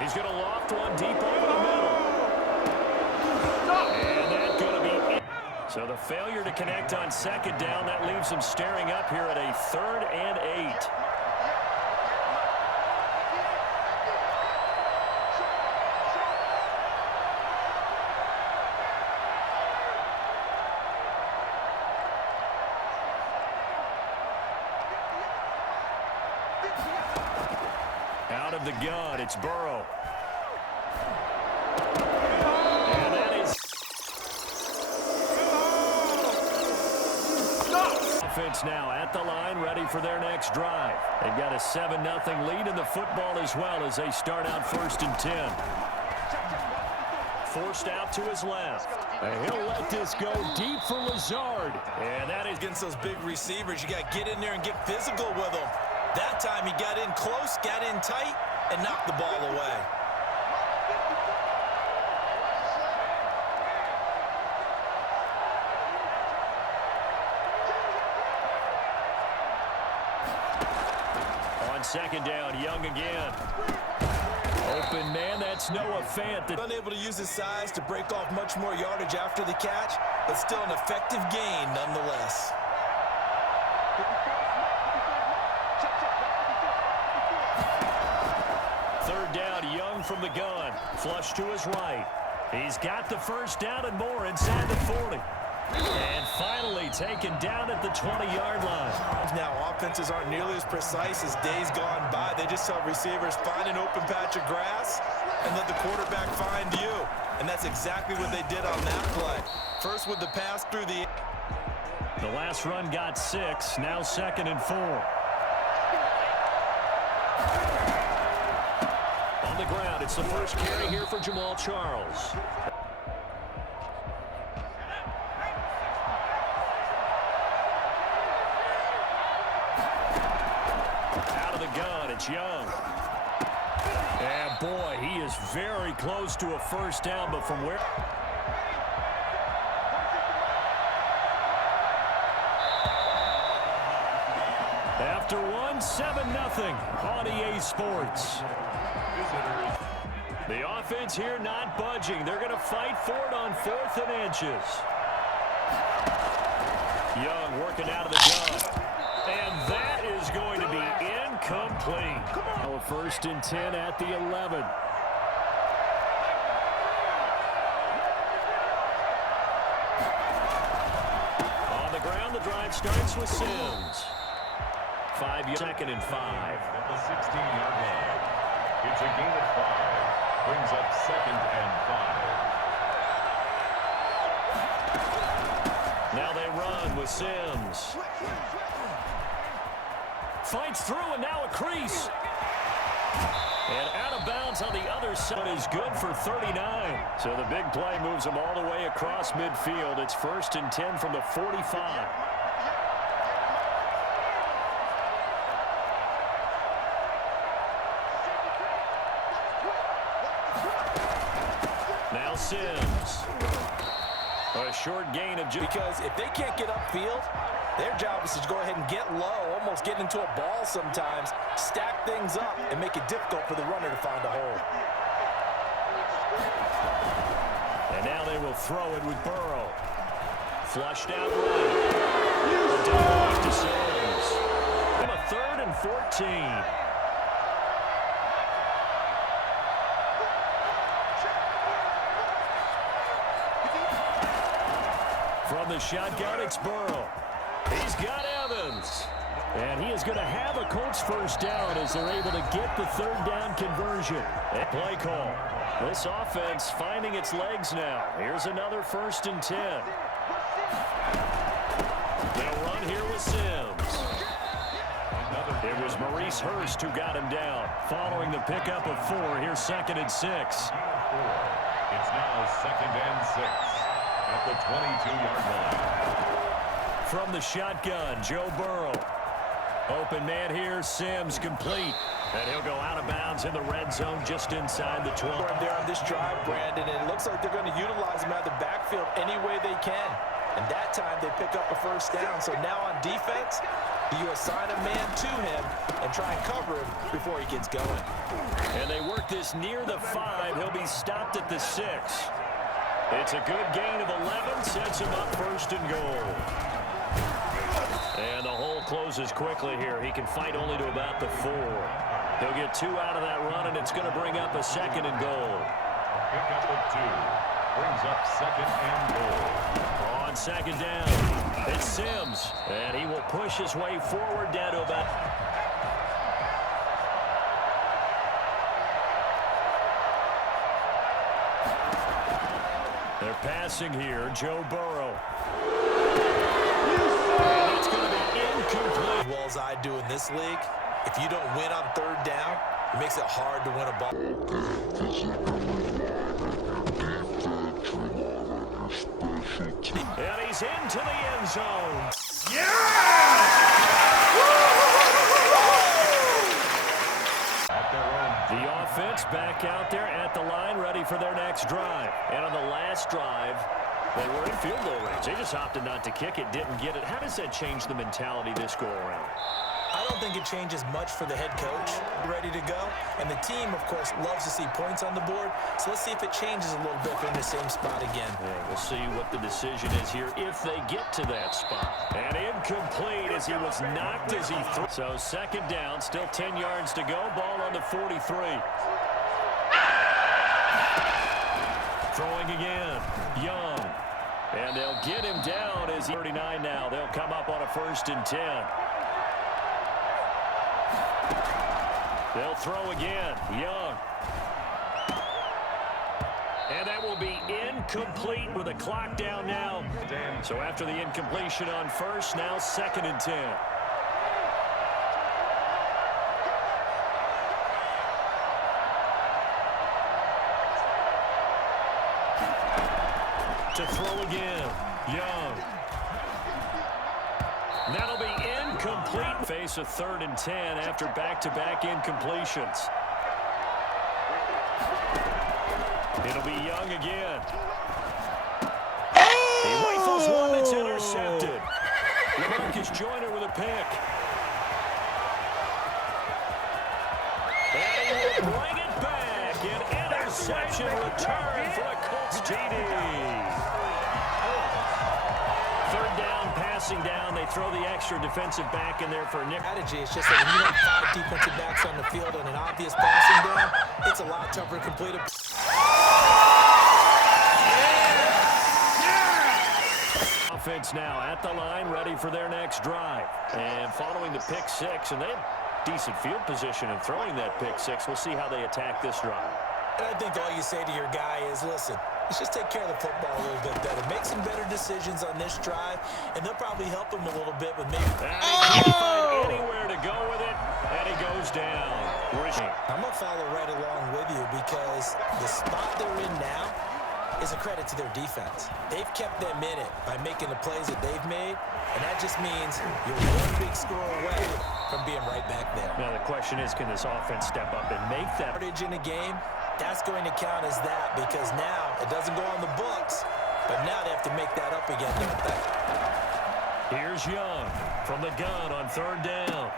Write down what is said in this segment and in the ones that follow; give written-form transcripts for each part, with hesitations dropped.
He's going to loft one deep over the middle. And that's going to be it. So the failure to connect on second down, that leaves him staring up here at a 3rd and 8. Out of the gun, it's Burrow. And that is... Offense now at the line, ready for their next drive. They've got a 7-0 lead in the football as well as they start out 1st and 10. Forced out to his left. And he'll let this go deep for Lazard. And that is against those big receivers. You got to get in there and get physical with them. That time he got in close, got in tight, and knocked the ball away. On second down, Young again. Open man, that's Noah Fant. Unable to use his size to break off much more yardage after the catch, but still an effective gain nonetheless. Third down, Young from the gun. Flush to his right. He's got the first down and more inside the 40. And finally taken down at the 20-yard line. Now, offenses aren't nearly as precise as days gone by. They just help receivers find an open patch of grass and let the quarterback find you. And that's exactly what they did on that play. First with the pass through the... The last run got 6, now 2nd and 4. On the ground, it's the first carry here for Jamal Charles. Out of the gun, it's Young. And boy, he is very close to a first down, but from where? After one, 7-0 on EA Sports. The offense here not budging. They're going to fight for it on 4th and inches. Young working out of the gun. And that is going to be incomplete. Now 1st and 10 at the 11. On the ground, the drive starts with Sims. 2nd and 5. At the 16-yard line. It's a gain of 5. Brings up 2nd and 5. Now they run with Sims. Fights through and now a crease. And out of bounds on the other side is good for 39. So the big play moves them all the way across midfield. It's 1st and 10 from the 45. Sims. A short gain of because if they can't get upfield, their job is to go ahead and get low, almost get into a ball sometimes, stack things up, and make it difficult for the runner to find a hole. And now they will throw it with Burrow. Flushed out right. A double off to Sims. And a 3rd and 14. From the shotgun, it's Burrow. He's got Evans. And he is going to have a Colts first down as they're able to get the 3rd down conversion. And play call. This offense finding its legs now. Here's another 1st and 10. They'll run here with Sims. It was Maurice Hurst who got him down. Following the pickup of 4, here's 2nd and 6. It's now 2nd and 6 at the 22-yard line. From the shotgun, Joe Burrow. Open man here, Sims complete. And he'll go out of bounds in the red zone just inside the 12. There on this drive, Brandon, and it looks like they're going to utilize him out of the backfield any way they can. And that time they pick up a 1st down. So now on defense, you assign a man to him and try and cover him before he gets going. And they work this near the 5. He'll be stopped at the 6. It's a good gain of 11, sets him up 1st and goal. And the hole closes quickly here. He can fight only to about the 4. He'll get 2 out of that run, and it's going to bring up a 2nd and goal. A pickup of 2 brings up 2nd and goal. On 2nd down, it's Sims, and he will push his way forward down to about... They're passing here, Joe Burrow. And it's going to be incomplete. As well as I do in this league, if you don't win on 3rd down, it makes it hard to win a ball. And he's into the end zone. The offense back out there at the line, ready for their next drive. And on the last drive, they were in field goal range. They just opted not to kick it, didn't get it. How does that change the mentality this go-around? I don't think it changes much for the head coach, ready to go. And the team, of course, loves to see points on the board. So let's see if it changes a little bit if they're in the same spot again. Yeah, we'll see what the decision is here if they get to that spot. And incomplete as he was knocked as he threw. So 2nd down, still 10 yards to go. Ball on the 43. Throwing again, Young. And they'll get him down as 39 now. They'll come up on a 1st and 10. They'll throw again, Young. And that will be incomplete with a clock down now. So after the incompletion on 1st, now 2nd and 10. To throw again, Young. That'll be incomplete. Face a 3rd and 10 after back-to-back incompletions. It'll be Young again. He rifles one that's intercepted. LaMarcus Joyner with a pick. And he will bring it back. An interception return for a Colts TD. 3rd down, passing down. They throw the extra defensive back in there for Nick. Strategy is just that when you have 5 defensive backs on the field and an obvious passing down, it's a lot tougher to complete a... Offense now at the line, ready for their next drive. And following the pick 6, and they have decent field position in throwing that pick 6. We'll see how they attack this drive. And I think all you say to your guy is, listen, let's just take care of the football a little bit better. Make some better decisions on this drive, and they'll probably help him a little bit with maybe... And he can't find anywhere to go with it, and he goes down. I'm going to follow right along with you because the spot they're in now is a credit to their defense. They've kept them in it by making the plays that they've made, and that just means you're one big score away from being right back there. Now the question is, can this offense step up and make that? In a game, that's going to count as that because now it doesn't go on the books, but now they have to make that up again, don't they? Here's Young from the gun on third down.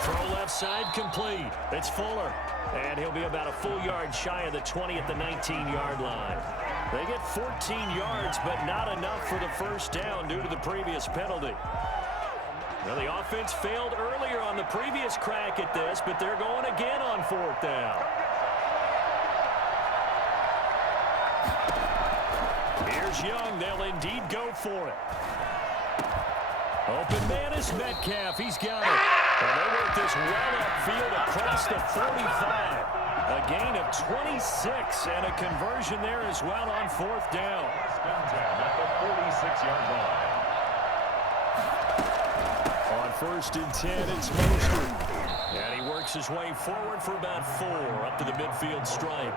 Throw left side complete. It's Fuller. And he'll be about a full yard shy of the 20 at the 19-yard line. They get 14 yards, but not enough for the first down due to the previous penalty. Well, the offense failed earlier on the previous crack at this, but they're going again on fourth down. Here's Young. They'll indeed go for it. Open man is Metcalf. He's got it. And they work this well upfield across the 45. A gain of 26 and a conversion there as well on fourth down. At the 46-yard line. On first and 10, it's Mostert. And he works his way forward for about 4 up to the midfield stripe.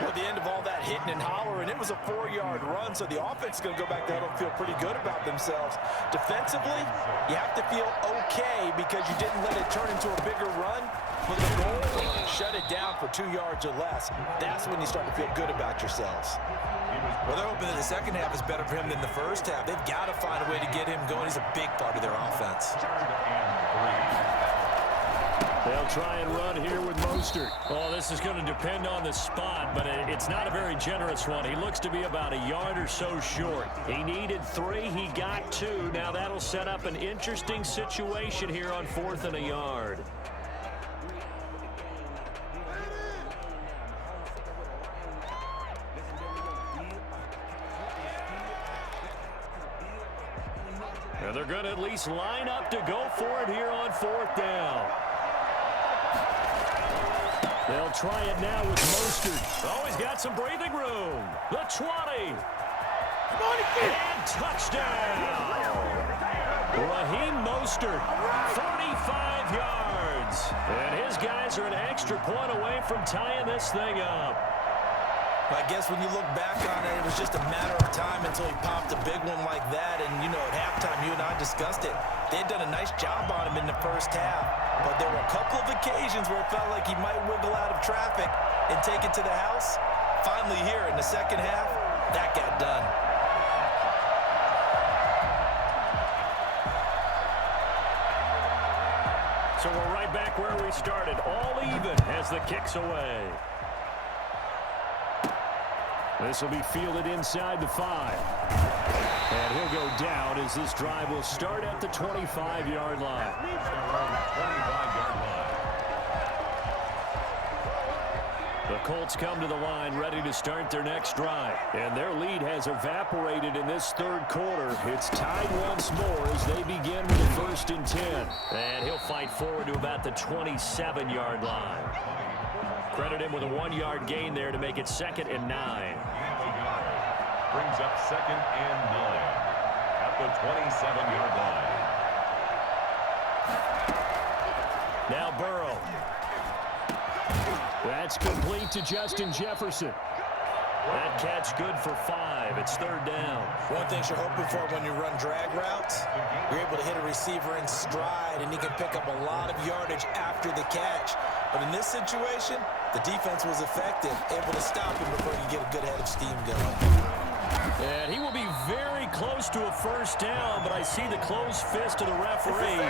Well, the end of all that hitting and hollering, it was a 4-yard run, so the offense is going to go back there and feel pretty good about themselves. Defensively, you have to feel okay because you didn't let it turn into a bigger run. But the goal, shut it down for 2 yards or less. That's when you start to feel good about yourselves. Well, they're hoping that the second half is better for him than the first half. They've got to find a way to get him going. He's a big part of their offense. They'll try and run here with Mostert. Oh, this is going to depend on the spot, but it's not a very generous one. He looks to be about a yard or so short. He needed 3. He got 2. Now that'll set up an interesting situation here on 4th and a yard. And they're going to at least line up to go for it here on 4th down. They'll try it now with Mostert. Oh, he's got some breathing room. The 20. And touchdown. Raheem Mostert, 45 yards. And his guys are an extra point away from tying this thing up. I guess when you look back on it, it was just a matter of time until he popped a big one like that. And, you know, at halftime, you and I discussed it. They had done a nice job on him in the first half. But there were a couple of occasions where it felt like he might wiggle out of traffic and take it to the house. Finally here in the second half, that got done. So we're right back where we started. All even as the kick's away. This will be fielded inside the 5. And he'll go down as this drive will start at the 25-yard line. 25-yard line. The Colts come to the line ready to start their next drive. And their lead has evaporated in this third quarter. It's tied once more as they begin with a 1st and 10. And he'll fight forward to about the 27-yard line. Credit him with a 1-yard gain there to make it 2nd and 9. Brings up 2nd and 9 at the 27-yard line. Now Burrow. That's complete to Justin Jefferson. That catch good for 5. It's 3rd down. One thing you're hoping for when you run drag routes, you're able to hit a receiver in stride, and he can pick up a lot of yardage after the catch. But in this situation, the defense was effective, able to stop him before he get a good head of steam going. And he will be very close to a 1st down, but I see the closed fist of the referee,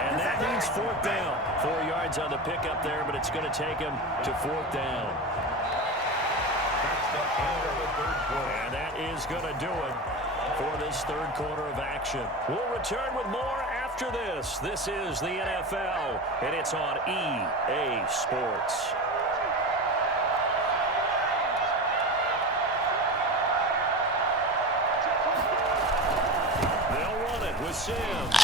and that means 4th down. 4 yards on the pickup there, but it's going to take him to 4th down. That's the end of the third quarter. And that is going to do it for this third quarter of action. We'll return with more after this. This is the NFL, and it's on EA Sports. They'll run it with Sims.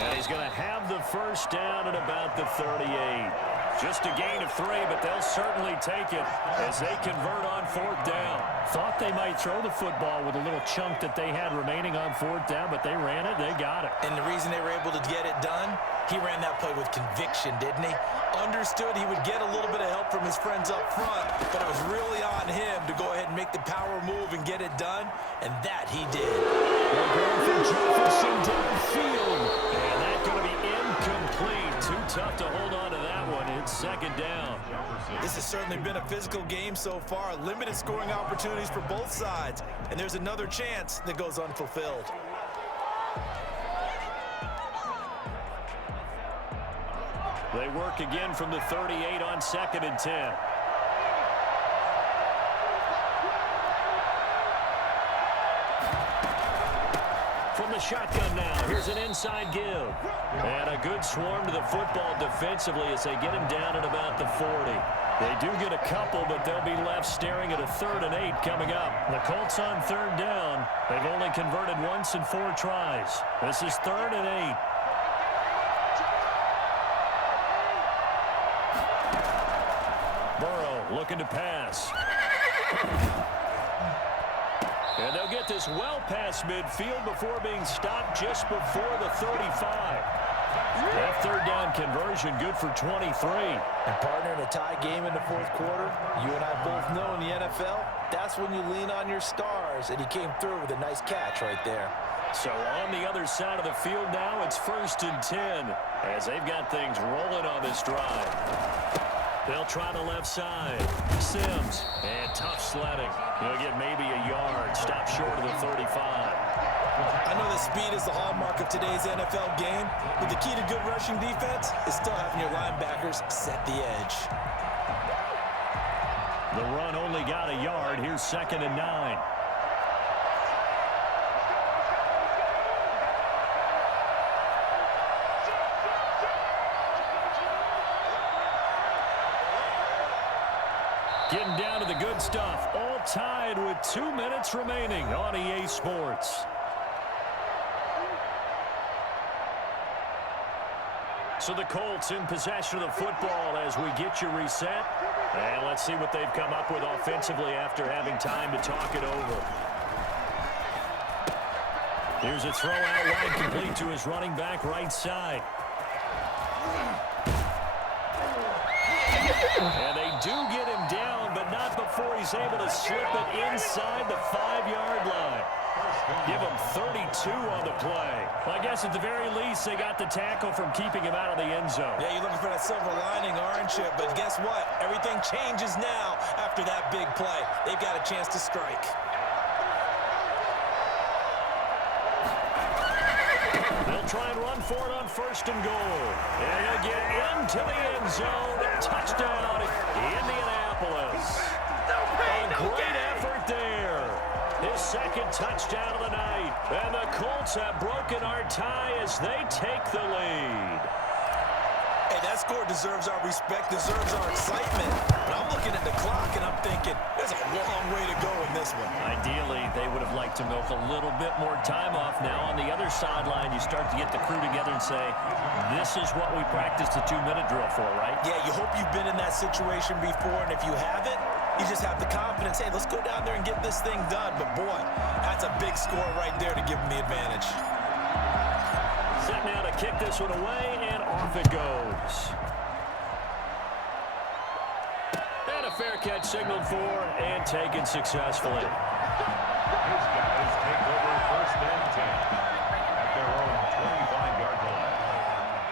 And he's going to have the 1st down at about the 38. Just a gain of 3, but they'll certainly take it as they convert on 4th down. Thought they might throw the football with a little chunk that they had remaining on 4th down, but they ran it, they got it. And the reason they were able to get it done, he ran that play with conviction, didn't he? Understood he would get a little bit of help from his friends up front, but it was really on him to go ahead and make the power move and get it done, and that he did. They're going for Jefferson downfield, and that's going to be incomplete. Too tough to hold on to that one. It's second down. This has certainly been a physical game so far. Limited scoring opportunities for both sides. And there's another chance that goes unfulfilled. They work again from the 38 on 2nd and 10. From the shotgun now, here's an inside give. And a good swarm to the football defensively as they get him down at about the 40. They do get a couple, but they'll be left staring at a 3rd and 8 coming up. The Colts on 3rd down. They've only converted once in 4 tries. This is 3rd and 8. Burrow looking to pass. And they'll get this well past midfield before being stopped just before the 35. That 3rd down conversion good for 23. And partner, in a tie game in the 4th quarter, you and I both know in the NFL, that's when you lean on your stars. And he came through with a nice catch right there. So on the other side of the field now, it's 1st and 10 as they've got things rolling on this drive. They'll try the left side. Sims. And tough sledding. He'll get maybe a yard. Stop short of the 35. I know that speed is the hallmark of today's NFL game, but the key to good rushing defense is still having your linebackers set the edge. The run only got a yard. Here's 2nd and 9. Getting down to the good stuff. All tied with 2 minutes remaining on EA Sports. So the Colts in possession of the football as we get you reset. And let's see what they've come up with offensively after having time to talk it over. Here's a throw out wide, complete to his running back right side. And they do get him down, but not before he's able to slip it inside the 5-yard line. Give him 32 on the play. Well, I guess at the very least, they got the tackle from keeping him out of the end zone. Yeah, you're looking for that silver lining, aren't you? But guess what? Everything changes now after that big play. They've got a chance to strike. They'll try and run for it on 1st and goal. And he'll get into the end zone. Touchdown, Indianapolis. A great effort there. His 2nd touchdown of the night. And the Colts have broken our tie as they take the lead. Hey, that score deserves our respect, deserves our excitement. But I'm looking at the clock and I'm thinking, there's a long way to go in this one. Ideally, they would have liked to milk a little bit more time off. Now on the other sideline, you start to get the crew together and say, this is what we practiced the 2-minute drill for, right? Yeah, you hope you've been in that situation before, and if you haven't, you just have the confidence, hey, let's go down there and get this thing done. But boy, that's a big score right there to give them the advantage. Set now to kick this one away, and off it goes. And a fair catch signaled for and taken successfully. His guys take over 1st and 10 at their own 25-yard line.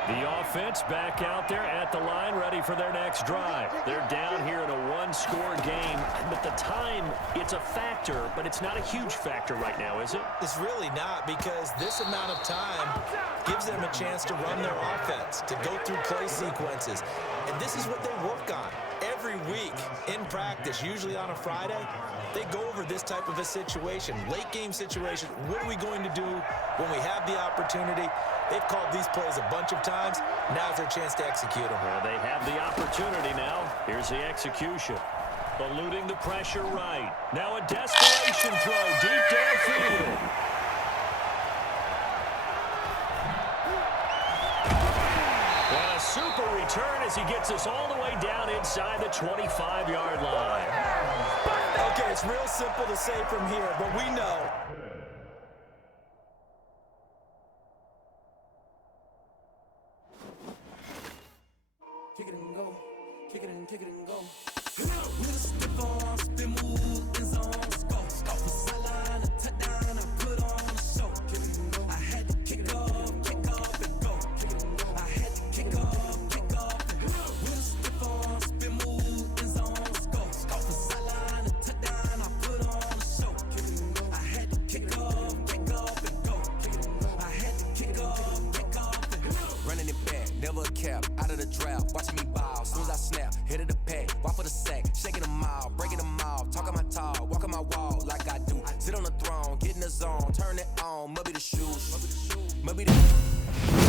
The offense back out there at the line, ready for their next drive. They're down here in a 1-score game, but the time, it's a factor, but it's not a huge factor right now, is it? It's really not, because this amount of time gives them a chance to run their offense, to go through play sequences. And this is what they work on every week in practice, usually on a Friday. They go over this type of a situation, late game situation. What are we going to do when we have the opportunity? They've called these plays a bunch of times. Now's their chance to execute them. Well, they have the opportunity now. Here's the execution. Eluding the pressure right. Now a desperation throw deep downfield. And a super return as he gets us all the way down inside the 25-yard line. Okay, it's real simple to say from here, but we know. Kick it and go. Kick it and go. We'll stick on, spin, move, in zone, go. Off the sideline, a touchdown, and put on a show. Kick it and go. I had to kick off and go. Kick it and go. I had to kick off and go. We'll stick cap, out of the draft, watching me bow. Soon as I snap, hit of the pack, walk for the sack, shaking them out, breaking them out, talking my talk, walking my wall like I do. Sit on the throne, get in the zone, turn it on, maybe the shoes, maybe the